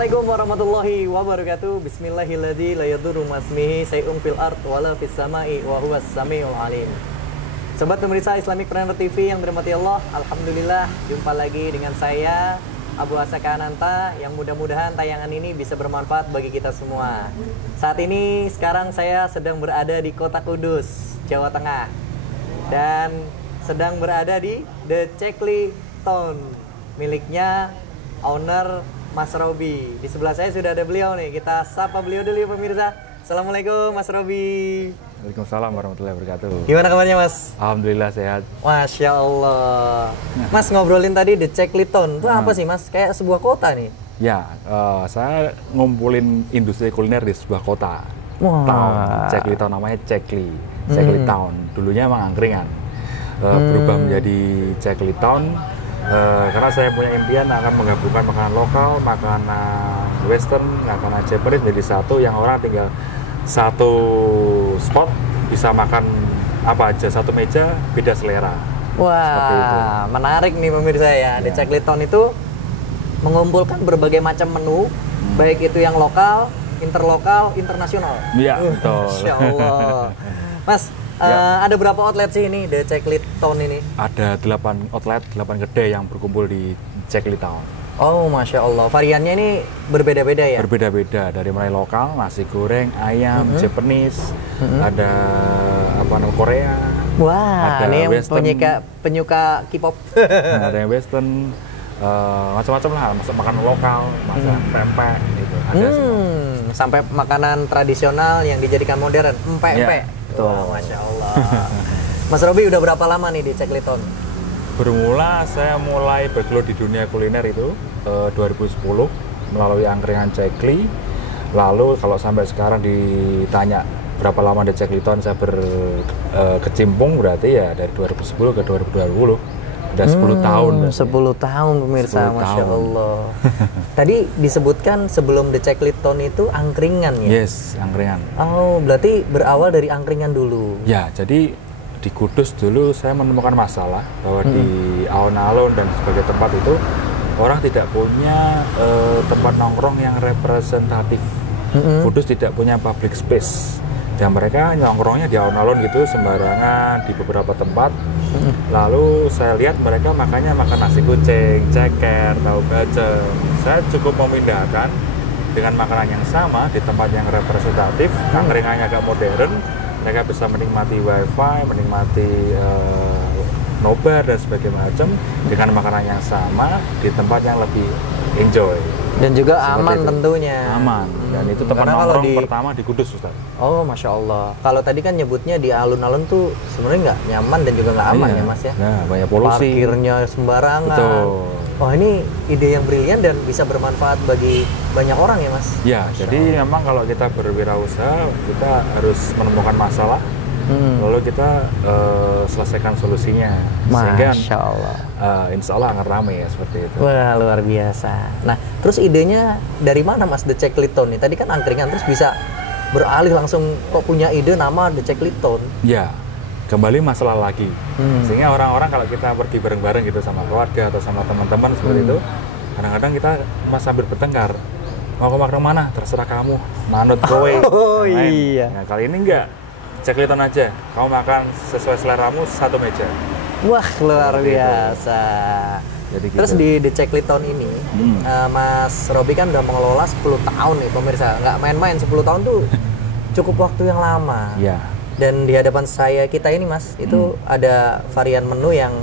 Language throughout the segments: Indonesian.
Assalamualaikum warahmatullahi wabarakatuh. Bismillahirrahmanirrahim. La yadurru masmihi say'un fil ard wala fis sama'i wa huwas samiul alim. Sobat pemirsa Islamic Planner TV yang dirahmati Allah, alhamdulillah jumpa lagi dengan saya Abu Asaka Ananta yang mudah-mudahan tayangan ini bisa bermanfaat bagi kita semua. Saat ini sekarang saya sedang berada di Kota Kudus, Jawa Tengah. Dan sedang berada di The Cekli Town miliknya owner Mas Robi. Di sebelah saya sudah ada beliau nih. Kita sapa beliau dulu ya pemirsa. Assalamualaikum Mas Robi. Waalaikumsalam warahmatullahi wabarakatuh. Gimana kabarnya Mas? Alhamdulillah sehat. Masya Allah. Mas ngobrolin tadi The Cekli Town. Itu apa sih Mas? Kayak sebuah kota nih. Ya, saya ngumpulin industri kuliner di sebuah kota. Wah. Town. Cekli Town namanya Cekli. Cekli Town. Dulunya emang angkringan. Berubah menjadi Cekli Town. Karena saya punya impian akan menggabungkan makanan lokal, makanan western, makanan Japanese menjadi satu yang orang tinggal satu spot bisa makan apa aja, satu meja, beda selera. Wah, menarik nih pemirsa ya. The Cekli Town itu mengumpulkan berbagai macam menu, baik itu yang lokal, interlokal, internasional. Iya, betul. Masya Allah. Mas, ada berapa outlet sih ini The Cekli Town ini? Ada 8 outlet, 8 kedai yang berkumpul di Cekli Town. Oh, Masya Allah. Variannya ini berbeda-beda ya? Berbeda-beda, dari mulai lokal, nasi goreng, ayam, Japanese, ada apa namanya Korea. Wah, ada ini yang western, penyuka K-pop. ada yang western, macam-macam lah, masak makanan lokal, masak pempek gitu. Ada semua. Sampai makanan tradisional yang dijadikan modern, empek-empek. Ya, betul. Wah, Masya Allah. Mas Robi udah berapa lama nih di Cekli Town? Bermula saya mulai bergelut di dunia kuliner itu 2010 melalui angkringan Cekli. Lalu kalau sampai sekarang ditanya berapa lama di Cekli Town saya berkecimpung, berarti ya dari 2010 ke 2020. Udah 10 tahun. 10 tahun pemirsa, 10 Masya tahun. Allah. Tadi disebutkan sebelum The Cekli Town itu angkringan ya? Yes, angkringan. Oh, berarti berawal dari angkringan dulu. Ya, jadi di Kudus dulu saya menemukan masalah bahwa di alun-alun dan sebagai tempat itu orang tidak punya tempat nongkrong yang representatif. Kudus tidak punya public space. Dan mereka nongkrongnya di alun-alun gitu sembarangan di beberapa tempat. Lalu saya lihat mereka makannya makan nasi kucing, ceker, tahu bacem. Saya cukup memindahkan dengan makanan yang sama di tempat yang representatif, angkringannya agak modern, mereka bisa menikmati wifi, menikmati nobar dan sebagainya macam dengan makanan yang sama di tempat yang lebih enjoy. Dan juga Seperti aman itu. tentunya. Aman. Dan itu tempat Karena kalau nongkrong pertama di Kudus, Ustaz. Oh, Masya Allah. Kalau tadi kan nyebutnya di alun-alun tuh sebenarnya nggak nyaman dan juga nggak aman ya Mas ya? Nah, banyak polusi. Parkirnya sembarangan. Betul. Wah, ini ide yang brilian dan bisa bermanfaat bagi banyak orang ya Mas? Ya, jadi memang kalau kita berwirausaha, kita harus menemukan masalah, lalu kita selesaikan solusinya. Sehingga Masya Allah. insya Allah akan ramai ya, seperti itu. Wah, luar biasa. Nah, terus idenya dari mana Mas The Cekli Town nih? Tadi kan angkringan, terus bisa beralih langsung kok punya ide nama The Cekli Town? Ya, kembali masalah lagi. Sehingga orang-orang kalau kita pergi bareng-bareng gitu sama keluarga atau sama teman-teman seperti itu, kadang-kadang kita sambil bertengkar. Mau ke makan mana? Terserah kamu. Manut kowe. Oh, Yang lain. iya. Nah, kali ini enggak. Cekli Town aja. Kamu makan sesuai seleramu satu meja. Wah, luar biasa. Jadi Terus gitu. di The Cekli Town ini, Mas Robi kan udah mengelola 10 tahun nih pemirsa. Nggak main-main, 10 tahun tuh cukup waktu yang lama. Ya. Dan di hadapan kita ini Mas, itu ada varian menu yang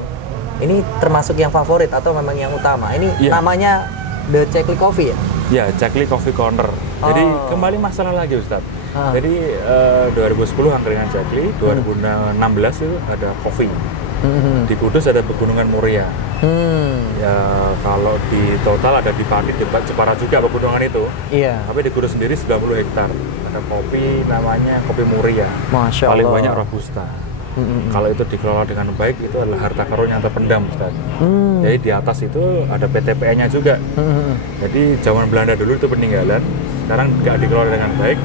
ini termasuk yang favorit atau memang yang utama. Ini namanya The Cekli Coffee ya? Ya, Cekli Coffee Corner. Jadi kembali masalah lagi, Ustadz. Jadi 2010 angkringan Cekli, 2016 itu ada kopi. Di Kudus ada Pegunungan Muria. Ya, kalau di total ada di Pati, di Jepara juga pegunungan itu. Iya. Tapi di Kudus sendiri 90 hektar. Ada kopi namanya kopi Muria. Masya Paling Allah. banyak robusta. Kalau itu dikelola dengan baik, itu adalah harta karun yang terpendam, Ustaz. Jadi di atas itu ada PTPN-nya juga. Jadi zaman Belanda dulu itu peninggalan, sekarang nggak dikelola dengan baik.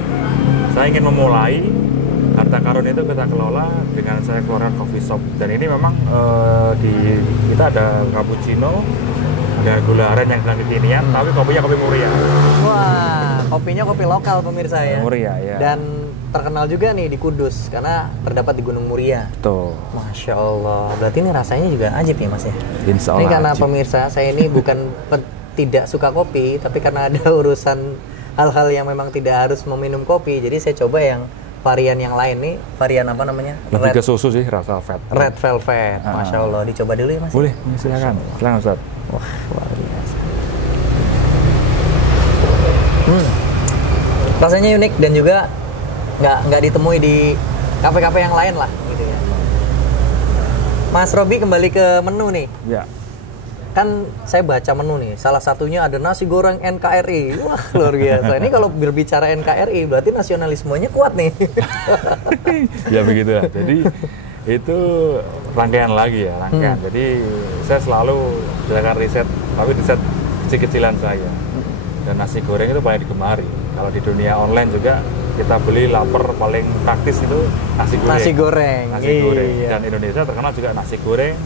Saya ingin memulai harta karun itu kita kelola dengan saya keluarkan coffee shop. Dan ini memang kita ada cappuccino, ada gula aren yang sedang kekinian, tapi kopinya kopi Muria. Wah, kopinya kopi lokal pemirsa ya. Muria ya. Dan terkenal juga nih di Kudus karena terdapat di Gunung Muria. Tuh. Masya Allah. Berarti ini rasanya juga ajib ya Mas ya. Insya Allah. Ini karena ajib. pemirsa saya ini bukan tidak suka kopi, tapi karena ada urusan hal-hal yang memang tidak harus meminum kopi. Jadi saya coba yang varian yang lain nih. Varian apa namanya? Lebih ke susu sih, rasa velvet. Red Velvet. Masya Allah. Dicoba dulu ya Mas. Boleh, silakan. Silakan Ustaz. Wah, luar biasa. Rasanya unik dan juga nggak ditemui di kafe-kafe yang lain lah gitu ya. Mas Robi kembali ke menu nih. Ya. Kan saya baca menu nih, salah satunya ada nasi goreng NKRI. Wah, luar biasa. Ini kalau berbicara NKRI berarti nasionalismenya kuat nih. Ya begitu lah. Jadi itu rangkaian lagi ya, rangkaian. Jadi saya selalu berdasarkan riset, tapi riset kecil-kecilan saya. Dan nasi goreng itu paling digemari. Kalau di dunia online juga kita beli lapar paling praktis itu nasi goreng. Nasi goreng. Nasi goreng. Dan Indonesia terkenal juga nasi goreng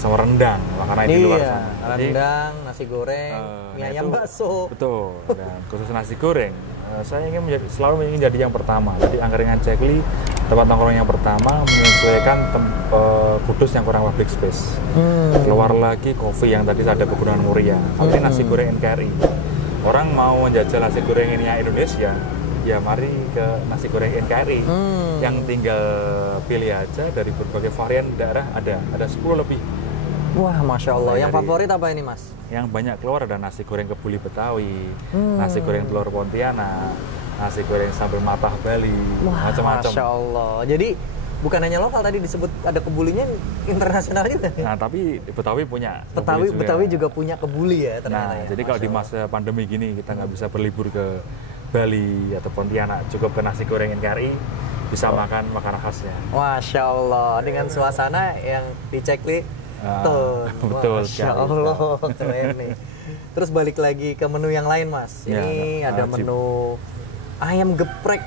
sama rendang, makanan di luar sana. Rendang, nasi goreng, mie ayam bakso. Betul. Dan khusus nasi goreng, saya ingin selalu ingin jadi yang pertama. Jadi Angkringan Cekli, tempat nongkrong yang pertama, menyesuaikan Kudus yang kurang public space. Keluar lagi kopi yang tadi ada Pegunungan Muria. Tapi nasi goreng NKRI. Orang mau menjajal nasi goreng ini yang Indonesia, ya mari ke nasi goreng NKRI. Yang tinggal pilih aja dari berbagai varian daerah ada 10 lebih. Wah, Masya Allah. Yang favorit apa ini Mas? Yang banyak keluar ada nasi goreng kebuli Betawi, nasi goreng telur Pontianak, nasi goreng sambal matah Bali, macam-macam. Masya Allah. Jadi bukan hanya lokal tadi disebut ada kebulinya, internasional juga. Nah, tapi Betawi punya. Betawi juga punya kebuli ya ternyata. Nah, jadi kalau di masa pandemi gini kita nggak bisa berlibur ke Bali atau Pontianak, cukup ke nasi goreng NKRI, bisa makan makanan khasnya. Masya Allah, dengan suasana yang dicekli. Betul. Masya Allah, keren nih. Terus balik lagi ke menu yang lain Mas. Ini ada menu ayam geprek.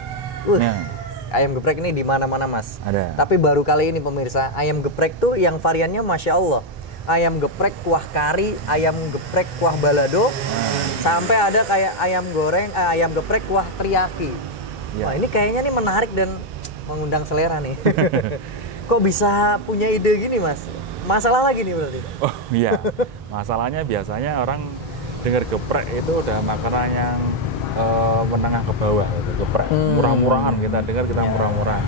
Ayam geprek ini di mana-mana Mas. Ada. Tapi baru kali ini pemirsa, ayam geprek tuh yang variannya Masya Allah. Ayam geprek kuah kari, ayam geprek kuah balado, sampai ada kayak ayam goreng, ayam geprek kuah teriyaki. Wah, ini kayaknya nih menarik dan mengundang selera nih. Kok bisa punya ide gini Mas? Masalah lagi nih berarti? Oh iya, masalahnya biasanya orang dengar geprek itu udah makanan yang menengah ke bawah, gitu. Geprek murah-murahan, kita dengar kita murah-murahan.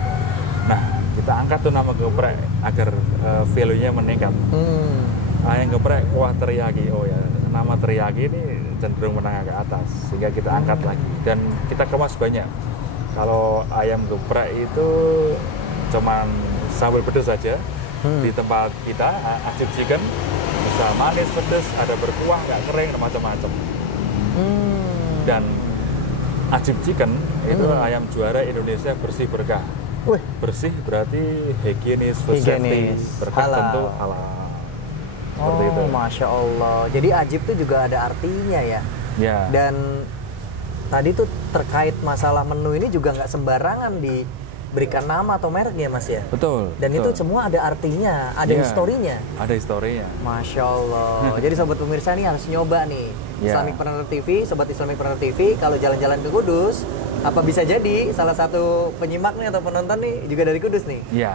Nah, kita angkat tuh nama geprek agar value-nya meningkat. Ayam geprek kuah teriyaki, oh ya, nama teriyaki ini cenderung menengah ke atas, sehingga kita angkat lagi dan kita kemas banyak. Kalau ayam geprek itu cuman sambal pedas saja. Di tempat kita ajib chicken bisa manis pedas, ada berkuah nggak kering, macam-macam. Dan ajib chicken itu ayam juara Indonesia bersih berkah. Bersih berarti higienis, safety, berkah tentu halal. Seperti itu. Masya Allah. Jadi ajib itu juga ada artinya ya. Ya. Dan tadi tuh terkait masalah menu ini juga nggak sembarangan diberikan nama atau merek ya Mas ya? Betul. Dan itu semua ada artinya, ada historinya. Ada historinya. Masya Allah. Jadi sobat pemirsa nih harus nyoba nih Islamic Partner TV, sobat Islamic Partner TV, kalau jalan-jalan ke Kudus, apa bisa jadi salah satu penyimak nih atau penonton nih juga dari Kudus nih? Iya.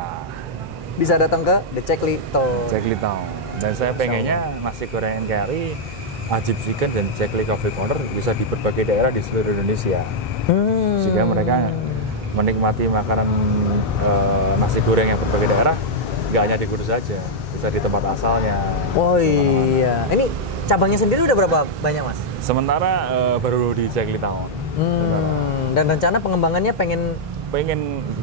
Bisa datang ke The Cekli Town. Cekli Town. Dan saya pengennya nasi goreng NKRI, ajib chicken dan Cekli Coffee Corner bisa di berbagai daerah di seluruh Indonesia. Sehingga mereka menikmati makanan nasi goreng yang berbagai daerah, nggak hanya di Kudus saja, bisa di tempat asalnya. Oh iya, ini cabangnya sendiri udah berapa banyak Mas? Sementara baru di Cekli Town. Dan rencana pengembangannya pengen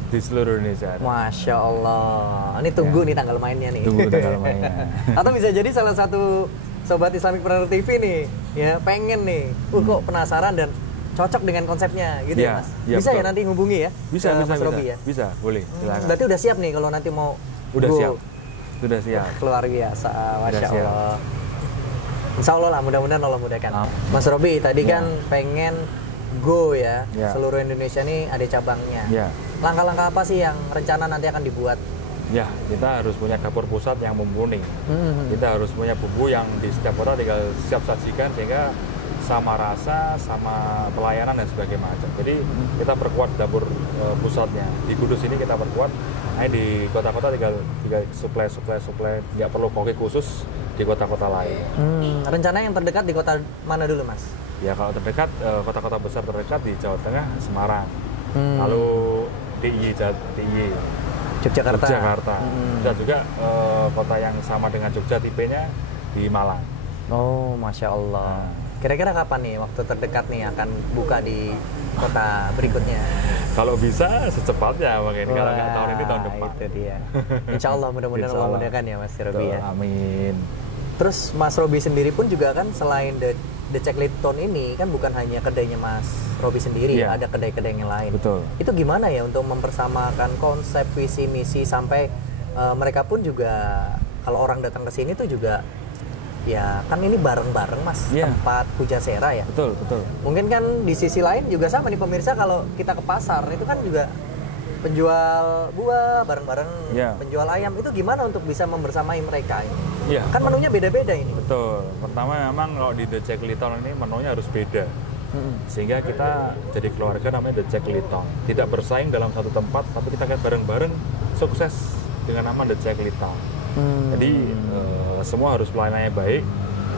di seluruh Indonesia. Masya Allah, ini tunggu nih tanggal mainnya nih. Tunggu tanggal mainnya. Atau bisa jadi salah satu sobat Islamic Partner TV nih, ya pengen nih, kok penasaran dan cocok dengan konsepnya gitu ya Mas? Bisa ya nanti hubungi ya? Bisa, Mas Robi ya? Bisa, boleh, silakan. Berarti udah siap nih kalau nanti mau Sudah siap. Luar biasa, Masya Allah. Insya Allah lah, mudah-mudahan Allah mudahkan. Mas Robi tadi kan pengen go ya, seluruh Indonesia nih ada cabangnya. Langkah-langkah apa sih yang rencana nanti akan dibuat Ya, kita harus punya dapur pusat yang mumpuni. Kita harus punya bumbu yang di setiap kota tinggal siap sajikan sehingga sama rasa, sama pelayanan dan sebagainya macam. Jadi kita perkuat dapur pusatnya. Di Kudus ini kita perkuat. Nah, di kota-kota tinggal suplai, nggak perlu koki khusus di kota-kota lain. Rencana yang terdekat di kota mana dulu, Mas? Ya kalau terdekat, kota-kota besar terdekat di Jawa Tengah, Semarang. Lalu DIY, Yogyakarta. Dan juga kota yang sama dengan Jogja tipenya di Malang. Oh, Masya Allah. Kira-kira kapan nih waktu terdekat nih akan buka di kota berikutnya? Kalau bisa secepatnya mungkin, kalau nggak tahun ini tahun depan. Itu dia. Insya Allah mudah-mudahan Allah mudahkan ya Mas Robi ya. Amin. Terus Mas Robi sendiri pun juga kan selain The Cekliton ini kan bukan hanya kedainya Mas Robi sendiri, ada kedai-kedai yang lain. Betul. Itu gimana ya untuk mempersamakan konsep, visi, misi sampai mereka pun juga kalau orang datang ke sini tuh juga ya kan ini bareng-bareng Mas, tempat Pujasera ya. Betul. Mungkin kan di sisi lain juga sama nih pemirsa, kalau kita ke pasar itu kan juga penjual buah bareng-bareng, penjual ayam, itu gimana untuk bisa membersamai mereka ini? Iya. Kan menunya beda-beda ini. Betul. Pertama memang kalau di The Cekliton ini menunya harus beda. Sehingga kita jadi keluarga namanya The Cekliton. Tidak bersaing dalam satu tempat, tapi kita kan bareng-bareng sukses dengan nama The Cekliton. Jadi semua harus pelayanannya baik,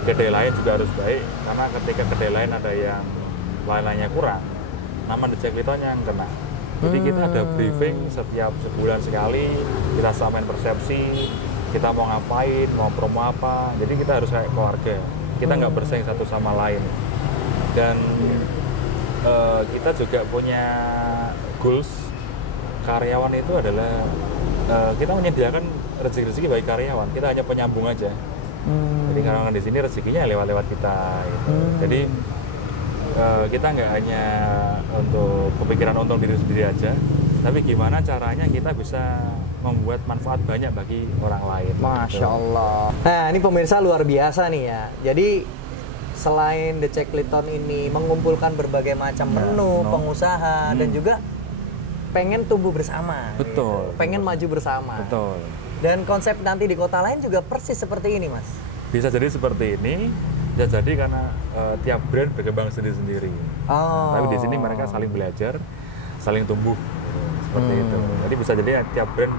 kedai lain juga harus baik, karena ketika kedai lain ada yang pelayanannya kurang, nama The Cekliton yang kena. Jadi kita ada briefing setiap sebulan sekali, kita samain persepsi, kita mau ngapain, mau promo apa, jadi kita harus kayak keluarga, kita nggak bersaing satu sama lain. Dan kita juga punya goals, karyawan itu adalah kita menyediakan rezeki-rezeki bagi karyawan, kita hanya penyambung aja. Jadi karyawan di sini rezekinya lewat-lewat kita gitu. Jadi kita nggak hanya untuk kepikiran untung diri sendiri aja, tapi gimana caranya kita bisa membuat manfaat banyak bagi orang lain. Masya Allah. Nah ini pemirsa luar biasa nih ya. Jadi selain The Cekliton ini mengumpulkan berbagai macam menu, pengusaha dan juga pengen tumbuh bersama. Betul. Gitu. Pengen maju bersama. Betul. Dan konsep nanti di kota lain juga persis seperti ini, Mas. Bisa jadi seperti ini, bisa jadi karena tiap brand berkembang sendiri-sendiri. Tapi di sini mereka saling belajar, saling tumbuh, seperti itu. Jadi bisa jadi tiap brand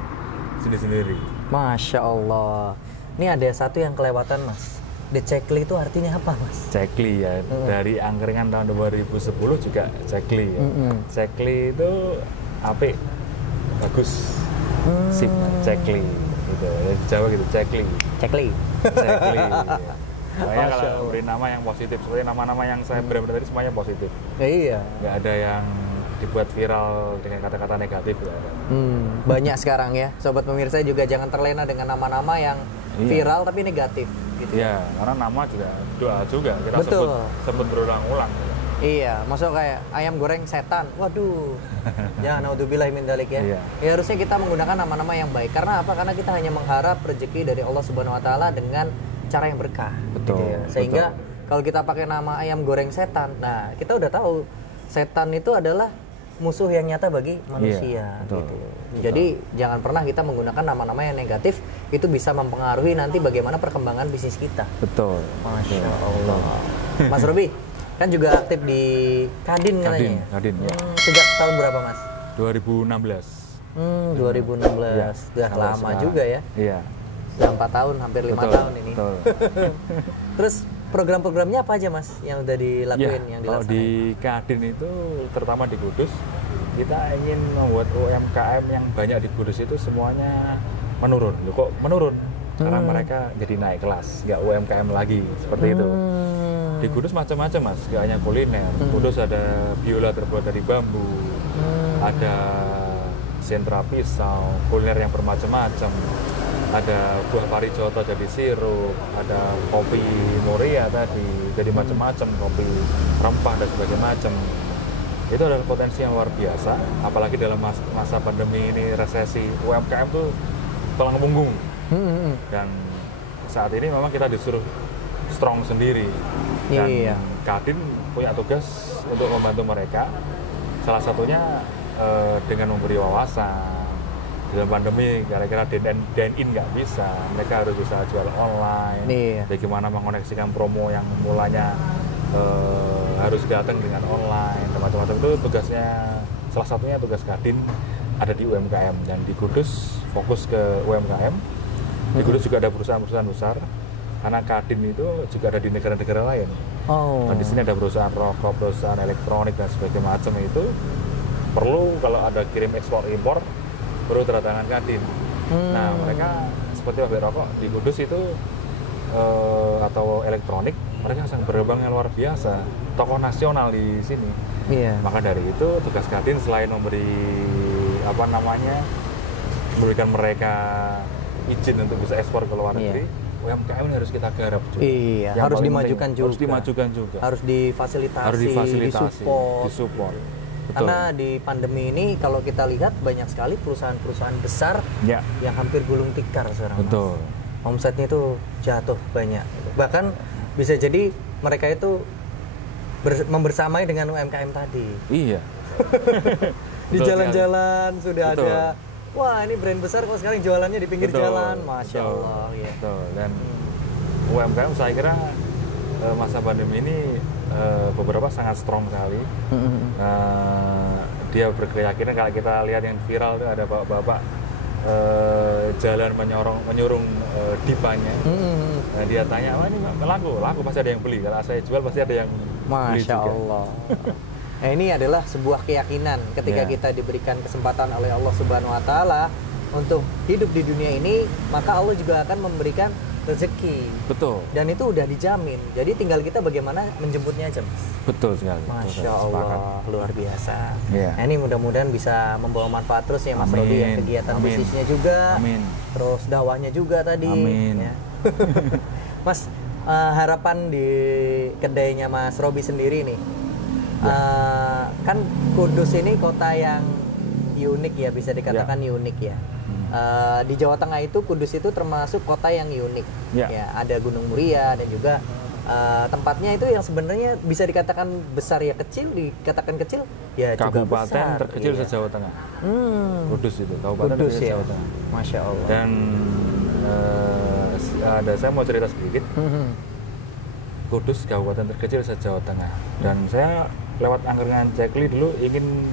sendiri-sendiri. Masya Allah. Ini ada satu yang kelewatan, Mas. The Cekli itu artinya apa, Mas? Cekli ya, dari angkringan tahun 2010 juga Cekli ya. Cekli itu apik, bagus, sip, Cekli gitu. Ya, di Jawa gitu, Cekli. Cekli. Saya kalau beri nama yang positif, seperti nama-nama yang saya beri tadi semuanya positif. Iya. Nggak ada yang dibuat viral dengan kata-kata negatif. Banyak sekarang ya, sobat pemirsa juga jangan terlena dengan nama-nama yang viral tapi negatif. Gitu. Iya, karena nama juga doa juga kita sebut berulang-ulang. Iya, maksudnya kayak ayam goreng setan. Waduh. Jangan naudzubillah min dzalik ya. Ya harusnya kita menggunakan nama-nama yang baik. Karena apa? Karena kita hanya mengharap rezeki dari Allah Subhanahu wa taala dengan cara yang berkah. Betul. Gitu ya. Sehingga kalau kita pakai nama ayam goreng setan, nah kita udah tahu setan itu adalah musuh yang nyata bagi manusia. Gitu. Jadi jangan pernah kita menggunakan nama-nama yang negatif, itu bisa mempengaruhi nanti bagaimana perkembangan bisnis kita. Betul. Masya Allah. Mas Robi, kan juga aktif di Kadin katanya. Kadin, ya. Sejak tahun berapa, Mas? 2016. 2016. Sudah lama sekarang juga ya. Iya. Sudah 4 tahun, hampir 5 tahun ini. Betul. Terus program-programnya apa aja, Mas, yang udah dilakuin, yang dilaksanain? Kalau di Kadin itu, terutama di Kudus, kita ingin membuat UMKM yang banyak di Kudus itu semuanya menurun. Loh, kok menurun? Karena mereka jadi naik kelas, nggak UMKM lagi, seperti itu. Di Kudus macam-macam, Mas, nggak hanya kuliner. Kudus ada biola terbuat dari bambu, ada sentra pisau, kuliner yang bermacam-macam. Ada buah parijoto jadi sirup, ada kopi Moria tadi, jadi macam-macam, kopi rempah dan sebagainya macam. Itu adalah potensi yang luar biasa, apalagi dalam masa pandemi ini, resesi, UMKM tuh tulang punggung. Dan saat ini memang kita disuruh strong sendiri. Dan Kadin punya tugas untuk membantu mereka. Salah satunya dengan memberi wawasan, dalam pandemi kira-kira dine in nggak bisa, mereka harus bisa jual online. Iya. Bagaimana mengoneksikan promo yang mulanya harus datang dengan online, macam-macam itu tugasnya, salah satunya tugas Kadin ada di UMKM, dan di Kudus fokus ke UMKM. Di Kudus juga ada perusahaan-perusahaan besar, karena Kadin itu juga ada di negara-negara lain. Dan di sini ada perusahaan rokok, perusahaan elektronik dan sebagainya macam, itu perlu kalau ada kirim ekspor impor perlu tanda tangan Kadin. Nah, mereka seperti pabrik rokok di Kudus itu atau elektronik, mereka sangat berkembang yang luar biasa, tokoh nasional di sini. Iya. Maka dari itu tugas Kadin selain memberikan mereka izin untuk bisa ekspor ke luar negeri, UMKM ini harus kita garap juga. Iya, Yang harus paling dimajukan penting, juga. Harus dimajukan juga. Harus difasilitasi, disupport. Betul. Karena di pandemi ini kalau kita lihat banyak sekali perusahaan-perusahaan besar Ya. yang hampir gulung tikar sekarang. Mas. Betul. Omsetnya itu jatuh banyak. Bahkan bisa jadi mereka itu membersamai dengan UMKM tadi. Iya. Di Betul jalan-jalan sudah Betul. ada. Wah, ini brand besar kok sekarang jualannya di pinggir Betul. jalan. Masya Betul. Allah. Ya. Betul. Dan UMKM saya kira masa pandemi ini beberapa sangat strong sekali. Dia berkeyakinan, kalau kita lihat yang viral itu ada bapak-bapak jalan menyurung dipanya. Nah, dia tanya, wah ini laku pasti ada yang beli. Kalau saya jual pasti ada yang beli Masya juga. Allah. Nah, ini adalah sebuah keyakinan ketika kita diberikan kesempatan oleh Allah Subhanahu wa taala untuk hidup di dunia ini, maka Allah juga akan memberikan rezeki. Betul. Dan itu udah dijamin. Jadi tinggal kita bagaimana menjemputnya aja, Mas. Betul sekali. Masya Betul, Allah, sepakat. luar biasa. Iya. Nah, ini mudah-mudahan bisa membawa manfaat terus ya Mas Amin. Robi, ya, kegiatan Amin. bisnisnya juga, Amin. terus dakwahnya juga tadi. Amin. Ya. Mas, harapan di kedainya Mas Robi sendiri nih, kan Kudus ini kota yang unik ya, bisa dikatakan unik ya. Di Jawa Tengah itu Kudus itu termasuk kota yang unik. Ya, ada Gunung Muria dan juga tempatnya itu yang sebenarnya bisa dikatakan besar ya kecil, dikatakan kecil ya juga besar. Kabupaten terkecil se-Jawa Tengah. Kudus itu, kabupaten Kudus terkecil ya. Jawa Tengah. Masya Allah. Dan saya mau cerita sedikit. Kudus kabupaten terkecil se-Jawa Tengah. Dan saya lewat angkringan Cekli dulu ingin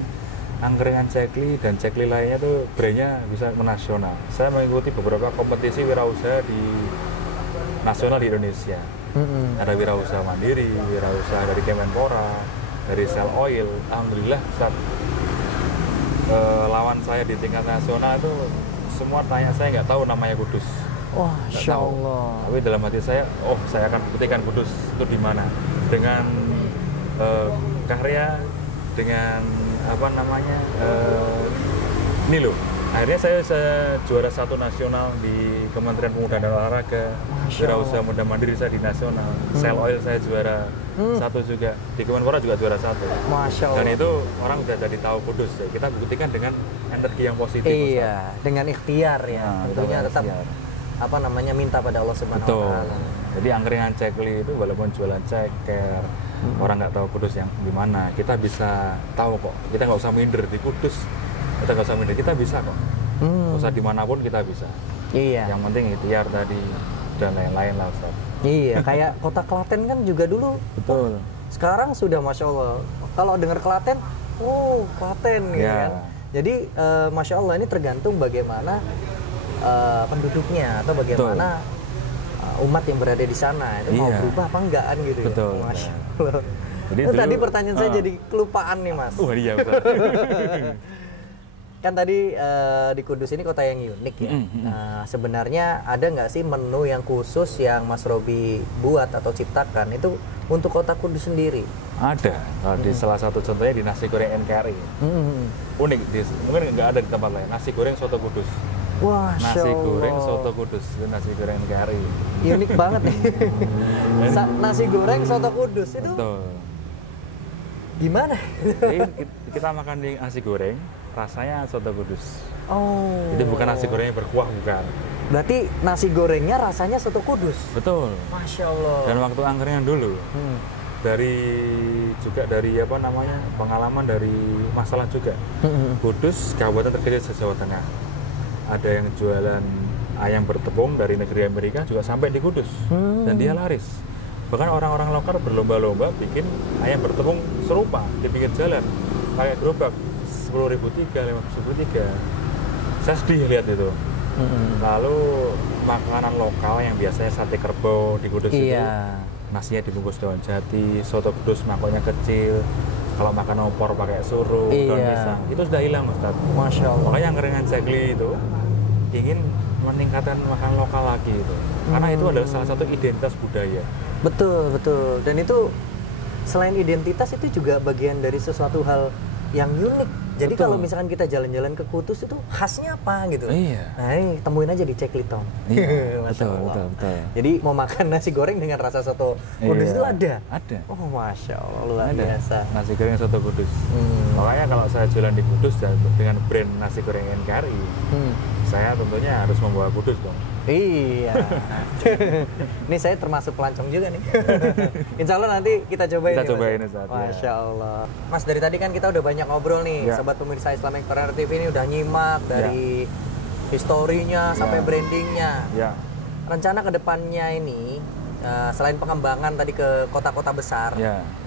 angkringan Cekli dan Cekli lainnya tuh brandnya bisa menasional. Saya mengikuti beberapa kompetisi wirausaha di nasional di Indonesia. Ada wirausaha mandiri, wirausaha dari Kemenpora, dari Shell Oil. Alhamdulillah saat lawan saya di tingkat nasional itu semua tanya, saya nggak tahu namanya Kudus. Wah, Masya Allah. Tapi dalam hati saya, saya akan buktikan Kudus itu di mana. Dengan karya, dengan ini loh. Akhirnya saya juara 1 nasional di Kementerian Pemuda dan Olahraga. Wirausaha Muda Mandiri saya di nasional. Shell Oil saya juara 1 juga. Di Kemenpora juga juara 1. Masya Allah. Dan itu orang udah jadi tahu Kudus. Ya. Kita buktikan dengan energi yang positif. Iya, dengan ikhtiar ya. Tentunya tetap minta pada Allah Subhanahu wa taala. Jadi angkringan Cekli itu walaupun jualan ceker, orang nggak tahu Kudus yang di mana, kita bisa tahu kok. Kita nggak usah minder di Kudus, kita nggak usah minder, kita bisa kok. Nggak usah dimanapun kita bisa. Iya. Yang penting ikhtiar tadi dan lain-lain lah Ustaz. Iya, kayak kota Klaten kan juga dulu. Betul. Sekarang sudah Masya Allah. Kalau dengar Klaten, Klaten gitu kan. Jadi Masya Allah, ini tergantung bagaimana penduduknya atau bagaimana umat yang berada di sana itu mau berubah apa enggak kan gitu. Betul. Ya. Masya Allah. Jadi tadi pertanyaan saya jadi kelupaan nih Mas. Iya Ustaz. Kan tadi di Kudus ini kota yang unik ya. Nah, sebenarnya ada nggak sih menu yang khusus yang Mas Robi buat atau ciptakan itu untuk kota Kudus sendiri? Ada. Di salah satu contohnya di nasi goreng NKRI. Unik, mungkin nggak ada di tempat lain. Nasi goreng soto Kudus. Wah, nasi goreng soto Kudus, itu nasi goreng NKRI. Unik banget nih. Nasi goreng soto Kudus itu. Betul. Gimana? Jadi kita makan di nasi goreng, rasanya soto Kudus. Jadi bukan nasi goreng yang berkuah, bukan. Berarti nasi gorengnya rasanya soto Kudus. Betul. Masya Allah. Dan waktu angkringan dulu, dari pengalaman dari masalah juga. Kudus kabupaten terkecil se-Jawa Tengah. ada yang jualan ayam bertepung dari negeri Amerika juga sampai di Kudus dan dia laris. Bahkan orang-orang lokal berlomba-lomba bikin ayam bertepung serupa di pinggir jalan pakai gerobak 10.003, 15.003. Saya sedih lihat itu. Lalu makanan lokal yang biasanya sate kerbau di Kudus itu nasinya dibungkus daun jati, soto Kudus mangkoknya kecil, kalau makan opor pakai suruh, daun pisang, itu sudah hilang Ustaz. Masya Allah. Makanya Angkringan Jagli itu ingin meningkatkan makanan lokal lagi itu, karena itu adalah salah satu identitas budaya. Betul, betul. Dan itu selain identitas itu juga bagian dari sesuatu hal yang unik. Jadi kalau misalkan kita jalan-jalan ke Kudus itu khasnya apa gitu. Iya. Nah ini temuin aja di Ceklitong. Iya, Masya betul, Allah. betul. Jadi mau makan nasi goreng dengan rasa soto Kudus itu ada? Ada. Oh Masya Allah, luar biasa. Nasi goreng soto Kudus. Makanya kalau saya jualan di Kudus dan dengan brand nasi goreng NKRI, saya tentunya harus membawa Kudus dong. Iya. Ini saya termasuk pelancong juga nih. Insya Allah nanti kita cobain. Kita cobain Ustaz. Masya Allah. Mas, dari tadi kan kita udah banyak ngobrol nih, sobat pemirsa Islamic Partner TV ini udah nyimak dari historinya sampai brandingnya. Ya. Rencana kedepannya ini selain pengembangan tadi ke kota-kota besar,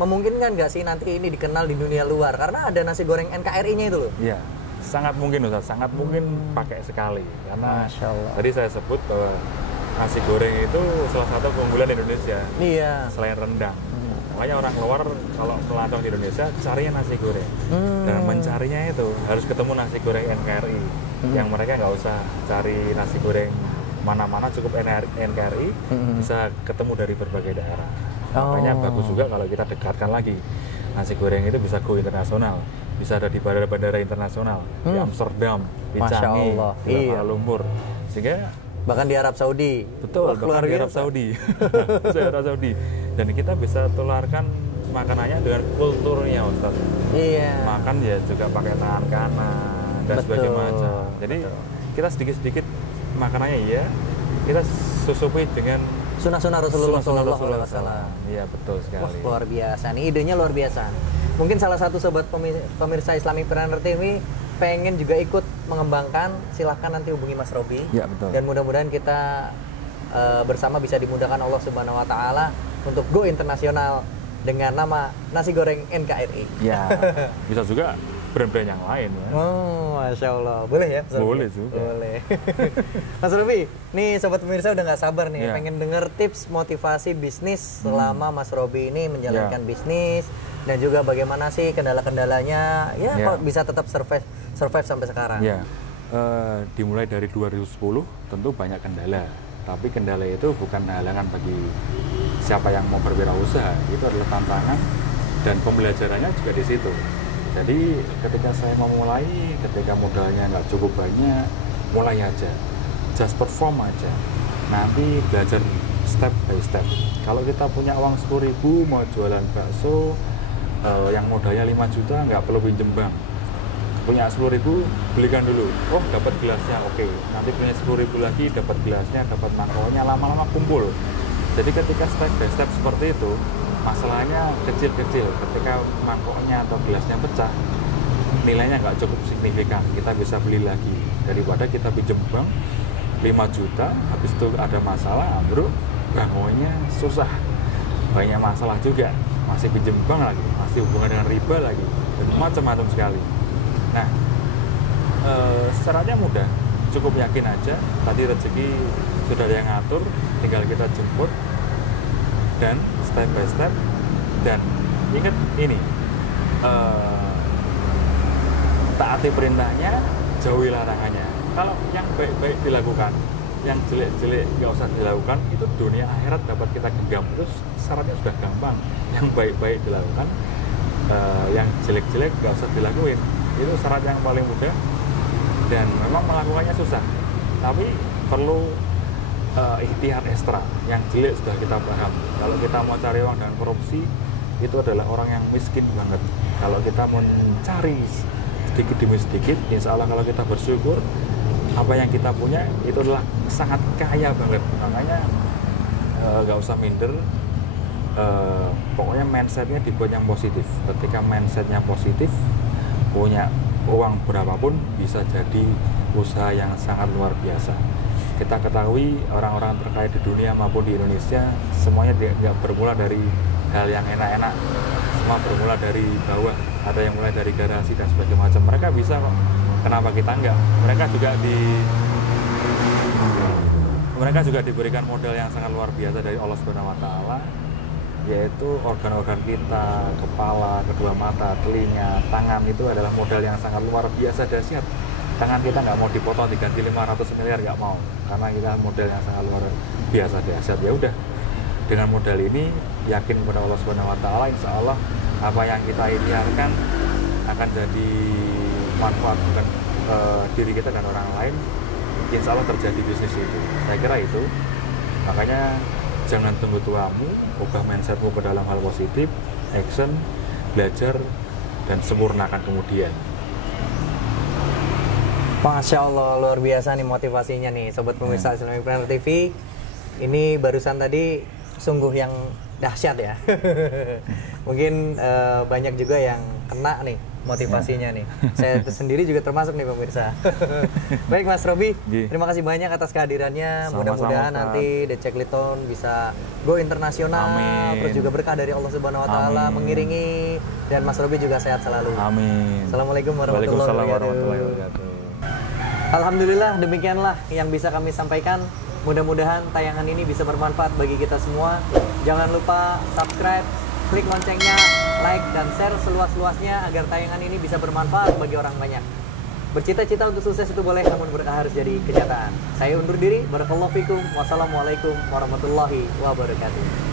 memungkinkan nggak sih nanti ini dikenal di dunia luar? Karena ada nasi goreng NKRI-nya itu loh. Iya. Sangat mungkin Ustaz, sangat mungkin pakai sekali. Karena Masya Allah. Tadi saya sebut bahwa nasi goreng itu salah satu keunggulan Indonesia. Iya. Selain rendang. Makanya orang luar kalau melandong di Indonesia carinya nasi goreng. Dan mencarinya itu harus ketemu nasi goreng NKRI. Yang mereka nggak usah cari nasi goreng mana-mana, cukup NKRI, bisa ketemu dari berbagai daerah. Makanya bagus juga kalau kita dekatkan lagi. Nasi goreng itu bisa go internasional, bisa ada di bandara-bandara internasional, di Amsterdam, di Changi, di Kuala Lumpur, sehingga bahkan di Arab Saudi. Betul, bahkan di Arab Saudi. Arab Saudi. Dan kita bisa tularkan makanannya dengan kulturnya Ustaz. Iya. Makan ya juga pakai tangan kanan dan sebagainya macam. Jadi kita sedikit-sedikit makanannya kita susupi dengan Sunnah-sunnah Rasulullah SAW. Iya, betul sekali. Wah, luar biasa nih, idenya luar biasa. Mungkin salah satu sobat pemirsa Islamic Partner TV pengen juga ikut mengembangkan, silahkan nanti hubungi Mas Robi. Iya, betul. Dan mudah-mudahan kita bersama bisa dimudahkan Allah Subhanahu Wa Taala untuk go internasional dengan nama nasi goreng NKRI. Iya. Bisa juga brand-brand yang lain ya. Oh, Masya Allah. Boleh ya? Boleh juga. Boleh. Mas Robi, nih sobat pemirsa udah nggak sabar nih, pengen denger tips motivasi bisnis selama Mas Robi ini menjalankan bisnis, dan juga bagaimana sih kendala-kendalanya, kok bisa tetap survive sampai sekarang. Ya, dimulai dari 2010 tentu banyak kendala, tapi kendala itu bukan halangan bagi siapa yang mau berwirausaha, itu adalah tantangan dan pembelajarannya juga di situ. Jadi ketika saya memulai, ketika modalnya nggak cukup banyak, mulai aja, just perform aja. Nanti belajar step by step. Kalau kita punya uang 10.000 mau jualan bakso, yang modalnya 5 juta nggak perlu pinjem bank. Punya 10.000 belikan dulu. Oh dapat gelasnya, oke. Nanti punya 10.000 lagi dapat gelasnya, dapat mangkoknya, lama-lama kumpul. Jadi ketika step by step seperti itu, masalahnya kecil-kecil. Ketika mangkoknya atau gelasnya pecah, nilainya nggak cukup signifikan, kita bisa beli lagi daripada kita pinjem bank 5 juta, habis itu ada masalah, ambruk, bangunnya susah, banyak masalah juga, masih pinjem bank lagi, masih hubungan dengan riba lagi, dan macam-macam sekali. Nah, caranya mudah, cukup yakin aja, tadi rezeki sudah ada yang ngatur, tinggal kita jemput, dan step by step, dan ingat ini, taati perintahnya, jauhi larangannya. Kalau yang baik-baik dilakukan, yang jelek-jelek nggak usah dilakukan, itu dunia akhirat dapat kita genggam. Terus syaratnya sudah gampang. Yang baik-baik dilakukan, yang jelek-jelek nggak usah dilakuin. Itu syarat yang paling mudah, dan memang melakukannya susah. Tapi perlu ikhtiar ekstra. Yang jelek sudah kita paham. Kalau kita mau cari uang dengan korupsi, itu adalah orang yang miskin banget. Kalau kita mau cari sedikit demi sedikit, insya Allah kalau kita bersyukur, apa yang kita punya itu adalah sangat kaya banget. Makanya nggak usah minder, pokoknya mindsetnya dibuat yang positif. Ketika mindsetnya positif, punya uang berapapun bisa jadi usaha yang sangat luar biasa. Kita ketahui orang-orang terkaya di dunia maupun di Indonesia semuanya nggak bermula dari hal yang enak-enak, semua bermula dari bawah. Ada yang mulai dari garasi dan sebagainya macam. Mereka bisa kok, kenapa kita enggak? Mereka juga diberikan modal yang sangat luar biasa dari Allah Subhanahu wa taala, yaitu organ-organ kita, kepala, kedua mata, telinga, tangan itu adalah modal yang sangat luar biasa dahsyat. Tangan kita nggak mau dipotong diganti 500 miliar, nggak mau, karena kita modal yang sangat luar biasa dahsyat. Ya udah, dengan modal ini yakin kepada Allah Subhanahu wa taala, insya Allah apa yang kita ikhtiarkan akan jadi manfaat bukan diri kita dan orang lain. Insya Allah terjadi bisnis itu. Saya kira itu. Makanya jangan tunggu tuamu, ubah mindsetmu ke dalam hal positif, action, belajar, dan sempurnakan kemudian. Masya Allah, luar biasa nih motivasinya nih Sobat pemirsa Islamicpreneur TV. Ini barusan tadi sungguh yang dahsyat ya. Mungkin banyak juga yang kena nih motivasinya nih. Saya sendiri juga termasuk nih pemirsa. Baik Mas Robi, terima kasih banyak atas kehadirannya. Mudah-mudahan nanti The Cekliton bisa go internasional. Amin. Terus juga berkah dari Allah Subhanahu wa taala mengiringi, dan Mas Robi juga sehat selalu. Amin. Assalamualaikum warahmatullahi wabarakatuh. Alhamdulillah, demikianlah yang bisa kami sampaikan. Mudah-mudahan tayangan ini bisa bermanfaat bagi kita semua. Jangan lupa subscribe, klik loncengnya, like, dan share seluas-luasnya agar tayangan ini bisa bermanfaat bagi orang banyak. Bercita-cita untuk sukses itu boleh, namun berkah harus jadi kenyataan. Saya undur diri. Barakallahu fikum. Wassalamualaikum warahmatullahi wabarakatuh.